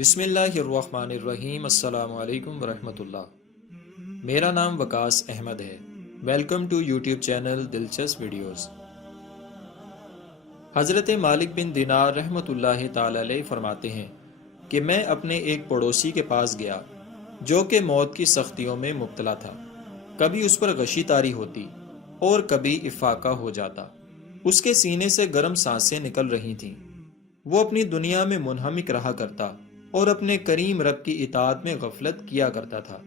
بسم اللہ الرحمن الرحیم۔ السلام علیکم ورحمۃ اللہ۔ میرا نام وقاص احمد ہے۔ ویلکم ٹو یوٹیوب چینل دلچسپ ویڈیوز۔ حضرت مالک بن دینار رحمۃ اللہ تعالی علیہ فرماتے ہیں کہ میں اپنے ایک پڑوسی کے پاس گیا جو کہ موت کی سختیوں میں مبتلا تھا۔ کبھی اس پر غشی طاری ہوتی اور کبھی افاقہ ہو جاتا۔ اس کے سینے سے گرم سانسیں نکل رہی تھیں۔ وہ اپنی دنیا میں منہمک رہا کرتا اور اپنے کریم رب کی اطاعت میں غفلت کیا کرتا تھا۔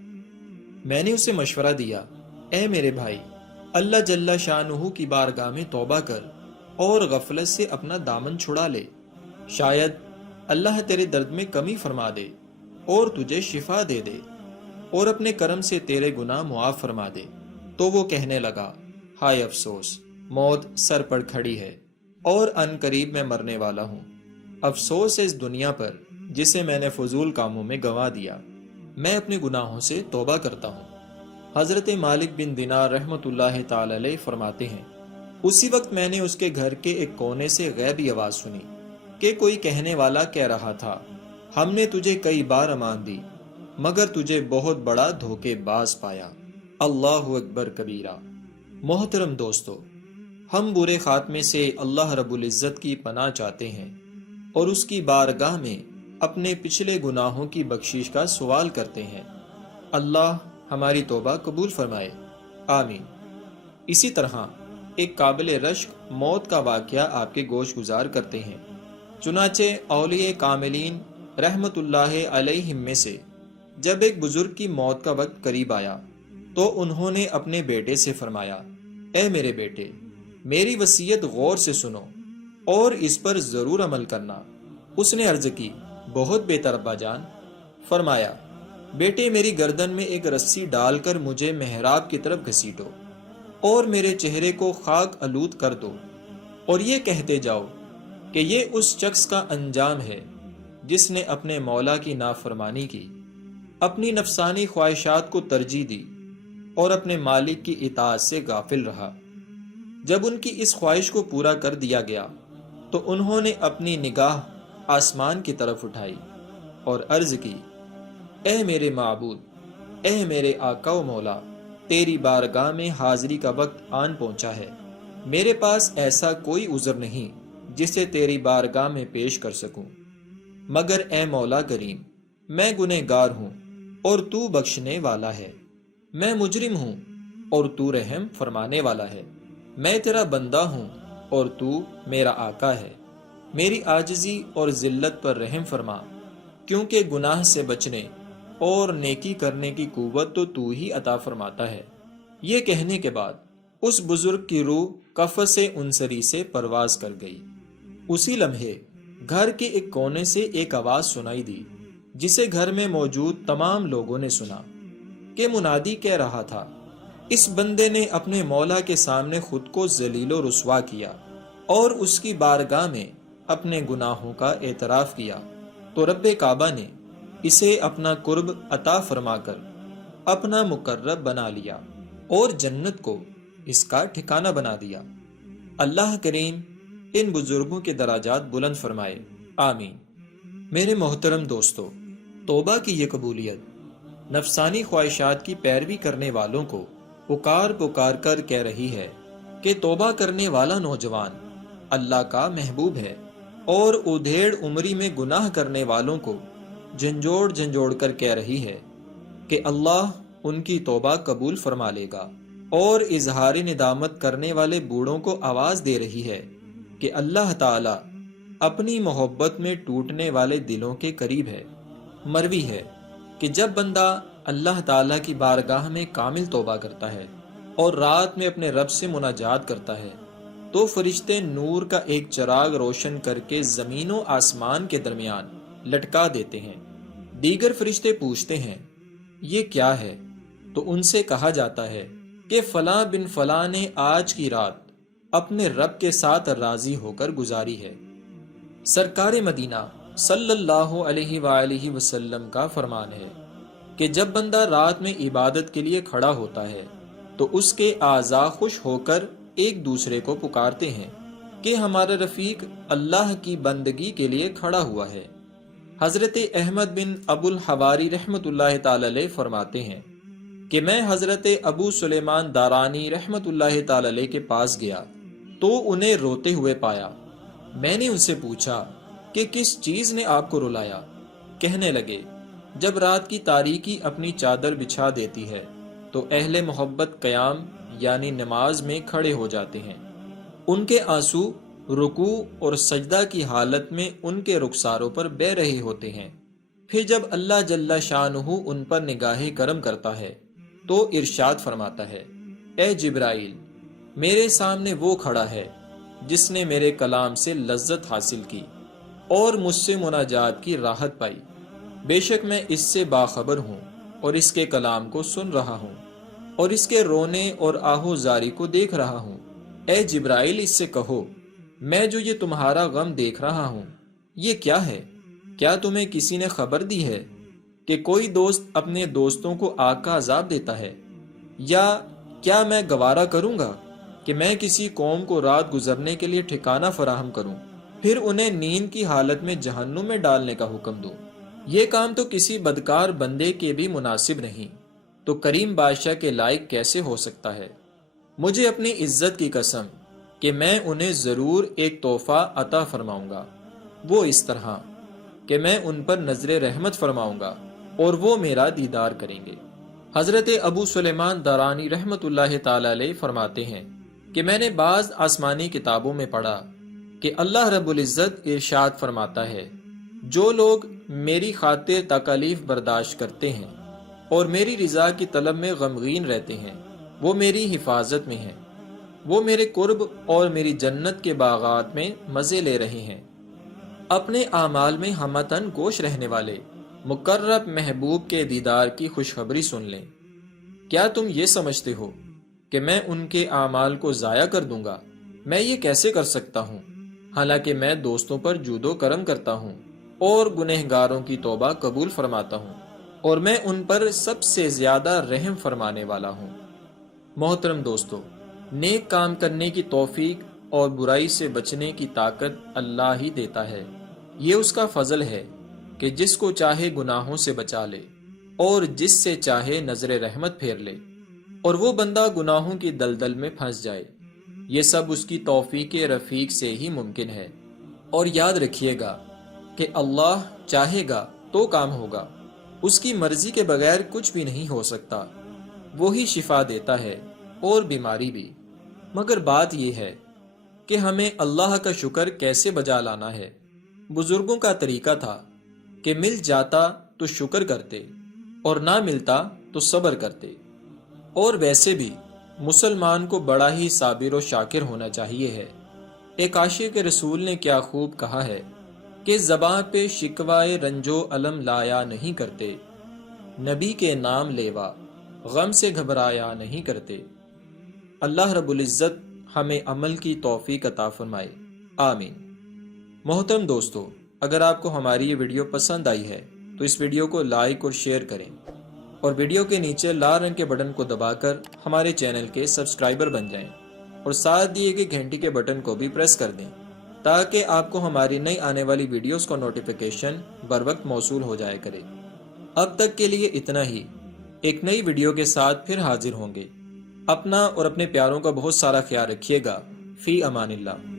میں نے اسے مشورہ دیا، اے میرے بھائی، اللہ جل شانہ کی بارگاہ میں توبہ کر اور غفلت سے اپنا دامن چھڑا لے، شاید اللہ تیرے درد میں کمی فرما دے اور تجھے شفا دے دے اور اپنے کرم سے تیرے گناہ معاف فرما دے۔ تو وہ کہنے لگا، ہائے افسوس، موت سر پر کھڑی ہے اور ان قریب میں مرنے والا ہوں۔ افسوس ہے اس دنیا پر جسے میں نے فضول کاموں میں گنوا دیا۔ میں اپنے گناہوں سے توبہ کرتا ہوں۔ حضرت مالک بن دینار رحمۃ اللہ تعالی علیہ فرماتے ہیں، اسی وقت میں نے اس کے گھر کے ایک کونے سے غیبی آواز سنی کہ کوئی کہنے والا کہہ رہا تھا، ہم نے تجھے کئی بار امان دی مگر تجھے بہت بڑا دھوکے باز پایا۔ اللہ اکبر کبیرہ۔ محترم دوستو، ہم برے خاتمے سے اللہ رب العزت کی پناہ چاہتے ہیں اور اس کی بارگاہ میں اپنے پچھلے گناہوں کی بخشش کا سوال کرتے ہیں۔ اللہ ہماری توبہ قبول فرمائے، آمین۔ اسی طرح ایک قابل رشک موت کا واقعہ آپ کے گوش گزار کرتے ہیں۔ چنانچہ اولیاء کاملین رحمت اللہ علیہم میں سے جب ایک بزرگ کی موت کا وقت قریب آیا تو انہوں نے اپنے بیٹے سے فرمایا، اے میرے بیٹے، میری وصیت غور سے سنو اور اس پر ضرور عمل کرنا۔ اس نے عرض کی، بہت بہتر ابا جان۔ فرمایا، بیٹے، میری گردن میں ایک رسی ڈال کر مجھے محراب کی طرف گھسیٹو اور میرے چہرے کو خاک آلود کر دو اور یہ کہتے جاؤ کہ یہ اس شخص کا انجام ہے جس نے اپنے مولا کی نافرمانی کی، اپنی نفسانی خواہشات کو ترجیح دی اور اپنے مالک کی اطاعت سے غافل رہا۔ جب ان کی اس خواہش کو پورا کر دیا گیا تو انہوں نے اپنی نگاہ آسمان کی طرف اٹھائی اور عرض کی، اے میرے معبود، اے میرے آقا و مولا، تیری بارگاہ میں حاضری کا وقت آن پہنچا ہے۔ میرے پاس ایسا کوئی عذر نہیں جسے تیری بارگاہ میں پیش کر سکوں، مگر اے مولا کریم، میں گنہگار ہوں اور تو بخشنے والا ہے۔ میں مجرم ہوں اور تو رحم فرمانے والا ہے۔ میں تیرا بندہ ہوں اور تو میرا آقا ہے۔ میری عاجزی اور ذلت پر رحم فرما، کیونکہ گناہ سے بچنے اور نیکی کرنے کی قوت تو ہی عطا فرماتا ہے۔ یہ کہنے کے بعد اس بزرگ کی روح قفس انصری سے پرواز کر گئی۔ اسی لمحے گھر کے ایک کونے سے ایک آواز سنائی دی جسے گھر میں موجود تمام لوگوں نے سنا کہ منادی کہہ رہا تھا، اس بندے نے اپنے مولا کے سامنے خود کو ذلیل و رسوا کیا اور اس کی بارگاہ میں اپنے گناہوں کا اعتراف کیا، تو رب کعبہ نے اسے اپنا قرب عطا فرما کر اپنا مقرب بنا لیا اور جنت کو اس کا ٹھکانہ بنا دیا۔ اللہ کریم ان بزرگوں کے درجات بلند فرمائے، آمین۔ میرے محترم دوستو، توبہ کی یہ قبولیت نفسانی خواہشات کی پیروی کرنے والوں کو پکار کر کہہ رہی ہے کہ توبہ کرنے والا نوجوان اللہ کا محبوب ہے، اور ادھیڑ عمری میں گناہ کرنے والوں کو جھنجھوڑ کر کہہ رہی ہے کہ اللہ ان کی توبہ قبول فرما لے گا، اور اظہار ندامت کرنے والے بوڑھوں کو آواز دے رہی ہے کہ اللہ تعالی اپنی محبت میں ٹوٹنے والے دلوں کے قریب ہے۔ مروی ہے کہ جب بندہ اللہ تعالی کی بارگاہ میں کامل توبہ کرتا ہے اور رات میں اپنے رب سے مناجات کرتا ہے تو فرشتے نور کا ایک چراغ روشن کر کے زمین و آسمان کے درمیان لٹکا دیتے ہیں۔ دیگر فرشتے پوچھتے ہیں، یہ کیا ہے؟ تو ان سے کہا جاتا ہے کہ فلاں بن فلاں نے آج کی رات اپنے رب کے ساتھ راضی ہو کر گزاری ہے۔ سرکار مدینہ صلی اللہ علیہ وآلہ وسلم کا فرمان ہے کہ جب بندہ رات میں عبادت کے لیے کھڑا ہوتا ہے تو اس کے اعضاء خوش ہو کر ایک دوسرے کو پکارتے ہیں کہ ہمارا رفیق اللہ کی بندگی کے لیے کھڑا ہوا ہے۔ حضرت احمد بن ابو الحواری رحمۃ اللہ تعالی علیہ فرماتے ہیں کہ میں حضرت ابو سلیمان دارانی رحمۃ اللہ تعالی علیہ کے پاس گیا تو انہیں روتے ہوئے پایا۔ میں نے ان سے پوچھا کہ کس چیز نے آپ کو رلایا؟ کہنے لگے، جب رات کی تاریکی اپنی چادر بچھا دیتی ہے تو اہل محبت قیام یعنی نماز میں کھڑے ہو جاتے ہیں۔ ان کے آنسو رکوع اور سجدہ کی حالت میں ان کے رخساروں پر بہہ رہے ہوتے ہیں۔ پھر جب اللہ جل شانہ ان پر نگاہ کرم کرتا ہے تو ارشاد فرماتا ہے، اے جبرائیل، میرے سامنے وہ کھڑا ہے جس نے میرے کلام سے لذت حاصل کی اور مجھ سے مناجات کی راحت پائی۔ بے شک میں اس سے باخبر ہوں اور اس کے کلام کو سن رہا ہوں اور اس کے رونے اور آہو زاری کو دیکھ رہا ہوں۔ اے جبرائیل، اس سے کہو، میں جو یہ تمہارا غم دیکھ رہا ہوں یہ کیا ہے؟ کیا تمہیں کسی نے خبر دی ہے کہ کوئی دوست اپنے دوستوں کو آگ کا عذاب دیتا ہے؟ یا کیا میں گوارا کروں گا کہ میں کسی قوم کو رات گزرنے کے لیے ٹھکانہ فراہم کروں پھر انہیں نیند کی حالت میں جہنم میں ڈالنے کا حکم دوں؟ یہ کام تو کسی بدکار بندے کے بھی مناسب نہیں، تو کریم بادشاہ کے لائق کیسے ہو سکتا ہے؟ مجھے اپنی عزت کی قسم کہ میں انہیں ضرور ایک تحفہ عطا فرماؤں گا، وہ اس طرح کہ میں ان پر نظر رحمت فرماؤں گا اور وہ میرا دیدار کریں گے۔ حضرت ابو سلیمان دارانی رحمۃ اللہ تعالی علیہ فرماتے ہیں کہ میں نے بعض آسمانی کتابوں میں پڑھا کہ اللہ رب العزت ارشاد فرماتا ہے، جو لوگ میری خاطر تکالیف برداشت کرتے ہیں اور میری رضا کی طلب میں غمگین رہتے ہیں وہ میری حفاظت میں ہیں، وہ میرے قرب اور میری جنت کے باغات میں مزے لے رہے ہیں۔ اپنے اعمال میں ہمتن گوش رہنے والے مقرب محبوب کے دیدار کی خوشخبری سن لیں۔ کیا تم یہ سمجھتے ہو کہ میں ان کے اعمال کو ضائع کر دوں گا؟ میں یہ کیسے کر سکتا ہوں، حالانکہ میں دوستوں پر جود و کرم کرتا ہوں اور گنہگاروں کی توبہ قبول فرماتا ہوں، اور میں ان پر سب سے زیادہ رحم فرمانے والا ہوں۔ محترم دوستو، نیک کام کرنے کی توفیق اور برائی سے بچنے کی طاقت اللہ ہی دیتا ہے۔ یہ اس کا فضل ہے کہ جس کو چاہے گناہوں سے بچا لے اور جس سے چاہے نظر رحمت پھیر لے، اور وہ بندہ گناہوں کی دلدل میں پھنس جائے۔ یہ سب اس کی توفیق رفیق سے ہی ممکن ہے۔ اور یاد رکھیے گا کہ اللہ چاہے گا تو کام ہوگا، اس کی مرضی کے بغیر کچھ بھی نہیں ہو سکتا۔ وہی شفا دیتا ہے اور بیماری بھی۔ مگر بات یہ ہے کہ ہمیں اللہ کا شکر کیسے بجا لانا ہے۔ بزرگوں کا طریقہ تھا کہ مل جاتا تو شکر کرتے اور نہ ملتا تو صبر کرتے۔ اور ویسے بھی مسلمان کو بڑا ہی صابر و شاکر ہونا چاہیے ہے۔ ایک عاشق رسول نے کیا خوب کہا ہے کہ زباں پہ شکوائے رنج و الم لایا نہیں کرتے، نبی کے نام لیوا غم سے گھبرایا نہیں کرتے۔ اللہ رب العزت ہمیں عمل کی توفیق عطا فرمائے، آمین۔ محترم دوستو، اگر آپ کو ہماری یہ ویڈیو پسند آئی ہے تو اس ویڈیو کو لائک اور شیئر کریں، اور ویڈیو کے نیچے لال رنگ کے بٹن کو دبا کر ہمارے چینل کے سبسکرائبر بن جائیں، اور ساتھ دیے گئے گھنٹی کے بٹن کو بھی پریس کر دیں تاکہ آپ کو ہماری نئی آنے والی ویڈیوز کا نوٹیفیکیشن بر وقت موصول ہو جائے کرے۔ اب تک کے لیے اتنا ہی، ایک نئی ویڈیو کے ساتھ پھر حاضر ہوں گے۔ اپنا اور اپنے پیاروں کا بہت سارا خیال رکھیے گا۔ فی امان اللہ۔